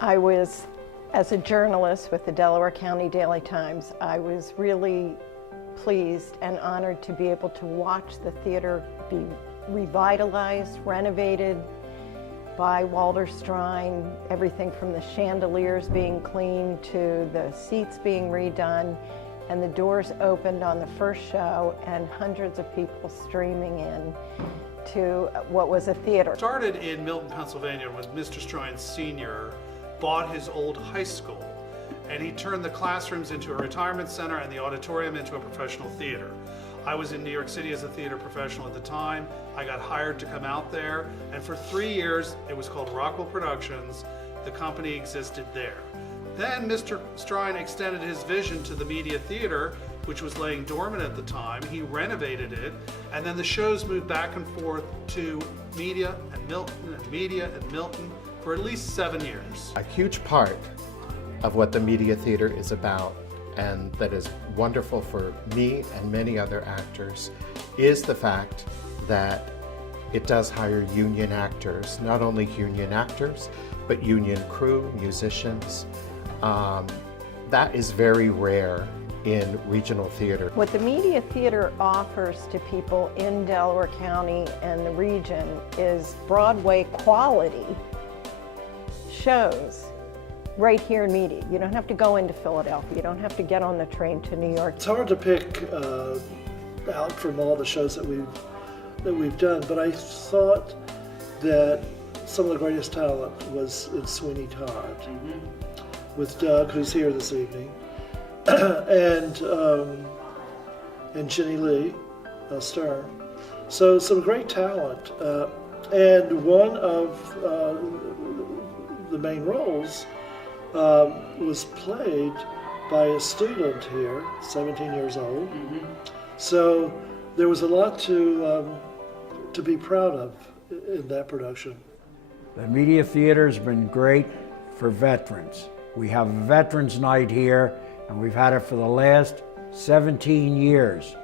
I was, as a journalist with the Delaware County Daily Times, I was really pleased and honored to be able to watch the theater be revitalized, renovated by Walter Strine, everything from the chandeliers being cleaned to the seats being redone, and the doors opened on the first show and hundreds of people streaming in to what was a theater. Started in Milton, Pennsylvania when Mr. Strine Sr. bought his old high school, and he turned the classrooms into a retirement center and the auditorium into a professional theater. I was in New York City as a theater professional at the time. I got hired to come out there, and for 3 years, it was called Rockwell Productions. The company existed there. Then Mr. Strine extended his vision to the Media Theater, which was laying dormant at the time. He renovated it, and then the shows moved back and forth to Media and Milton and Media and Milton for at least 7 years. A huge part of what the Media Theater is about, and that is wonderful for me and many other actors, is the fact that it does hire union actors, not only union actors, but union crew, musicians. That is very rare in regional theater. What the Media Theater offers to people in Delaware County and the region is Broadway quality shows right here in Media. You don't have to go into Philadelphia. You don't have to get on the train to New York. It's hard to pick out from all the shows that we've done, but I thought that some of the greatest talent was in Sweeney Todd, with Doug, who's here this evening, and Jenny Lee Stern. So some great talent, and one of the main roles was played by a student here, 17 years old. So there was a lot to be proud of in that production. The Media Theater's been great for veterans. We have a Veterans Night here, and we've had it for the last 17 years.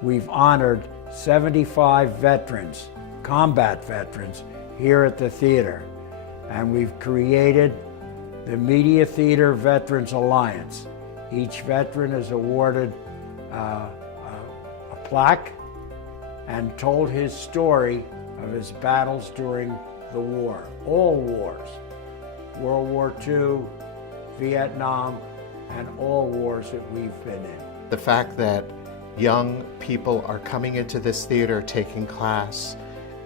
We've honored 75 veterans, combat veterans, here at the theater. And we've created the Media Theater Veterans Alliance. Each veteran is awarded a plaque and told his story of his battles during the war, all wars, World War II, Vietnam, and all wars that we've been in. The fact that young people are coming into this theater, taking class,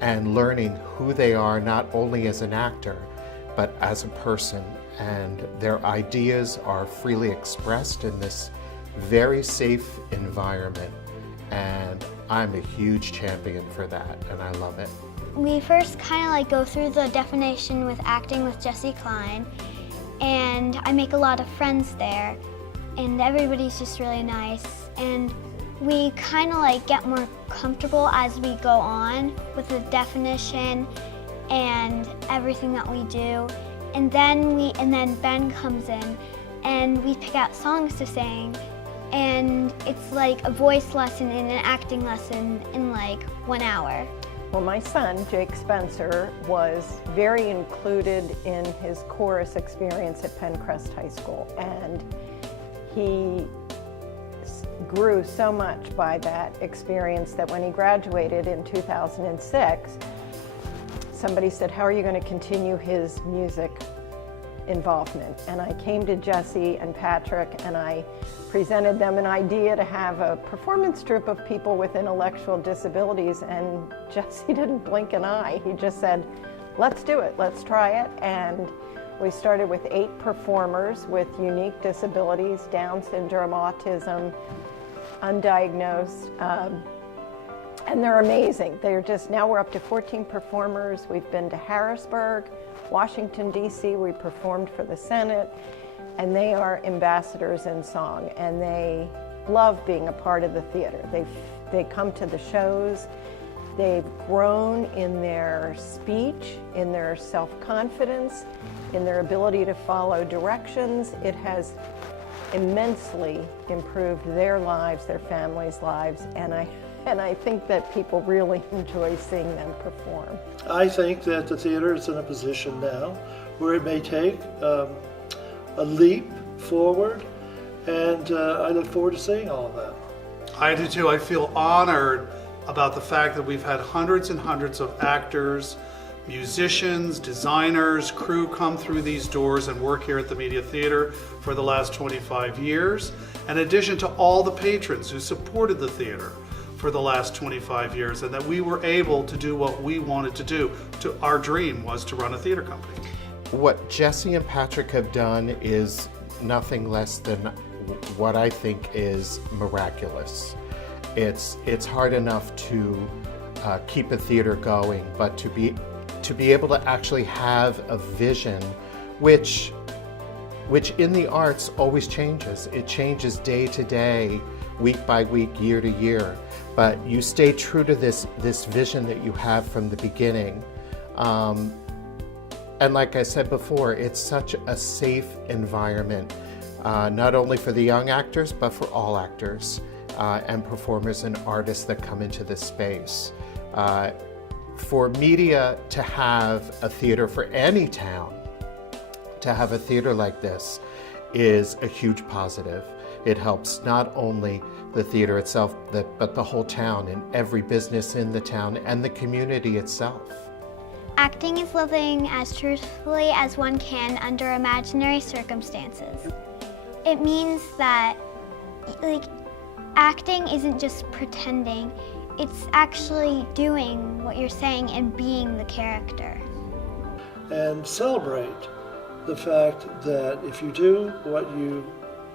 and learning who they are not only as an actor, but as a person, and their ideas are freely expressed in this very safe environment. And I'm a huge champion for that, and I love it. We first kind of go through the definition with acting with Jesse Klein, and I make a lot of friends there, and everybody's just really nice. And we kind of get more comfortable as we go on with the definition and everything that we do. And then Ben comes in and we pick out songs to sing, and it's like a voice lesson and an acting lesson in 1 hour. Well, my son, Jake Spencer, was very included in his chorus experience at Penncrest High School, and he grew so much by that experience that when he graduated in 2006, somebody said, "How are you going to continue his music involvement?" And I came to Jesse and Patrick and I presented them an idea to have a performance troupe of people with intellectual disabilities, and Jesse didn't blink an eye. He just said, "Let's do it, let's try it." And we started with 8 performers with unique disabilities, Down syndrome, autism, undiagnosed, and they're amazing. Now we're up to 14 performers. We've been to Harrisburg, Washington, D.C. We performed for the Senate, and they are ambassadors in song, and they love being a part of the theater. They come to the shows. They've grown in their speech, in their self-confidence, in their ability to follow directions. It has immensely improved their lives, their families' lives, and I And I think that people really enjoy seeing them perform. I think that the theater is in a position now where it may take a leap forward, and I look forward to seeing all of that. I do too. I feel honored about the fact that we've had hundreds and hundreds of actors, musicians, designers, crew come through these doors and work here at the Media Theater for the last 25 years, in addition to all the patrons who supported the theater for the last 25 years, and that we were able to do what we wanted to do. Our dream was to run a theater company. What Jesse and Patrick have done is nothing less than what I think is miraculous. It's hard enough to keep a theater going, but to be able to actually have a vision, which in the arts always changes. It changes day to day, week by week, year to year. But you stay true to this vision that you have from the beginning. And like I said before, it's such a safe environment, not only for the young actors, but for all actors and performers and artists that come into this space. For media to have a theater, for any town to have a theater like this, is a huge positive. It helps not only the theater itself, but the whole town and every business in the town and the community itself. Acting is living as truthfully as one can under imaginary circumstances. It means that, acting isn't just pretending, it's actually doing what you're saying and being the character. And celebrate the fact that if you do what you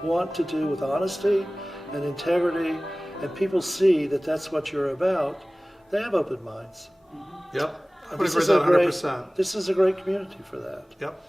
want to do with honesty and integrity, and people see that that's what you're about, they have open minds. Yep. I And would agree with that 100%. this is a great community for that. Yep.